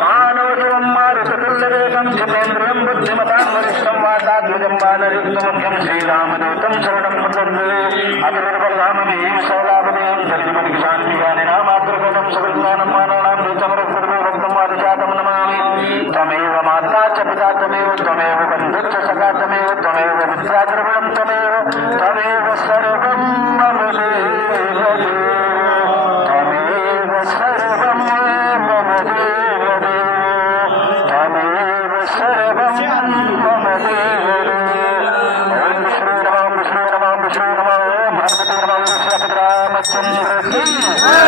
మానవశివం మారుతుల్లేకం జితేంద్రియం బుద్ధిమతాం వరిష్టం వాతాద్విజం వానరిక్తముఖ్యం శ్రీరామదూతం శరణం ప్రపద్యే అతిర్వల్లామీ సౌలాభమేయం జరిమణి శాంతిగాని నామాతృగతం సకృజ్ఞానం మానవానాం నితమరస్వరూపం వాదిజాతం నమామి త్వమేవ మాతా చ పితా త్వమేవ త్వమేవ బంధుశ్చ సఖా త్వమేవ త్వమేవ విద్యాద్రవిణం త్వమేవ త్వమేవ సర్వం మమ దేవ Om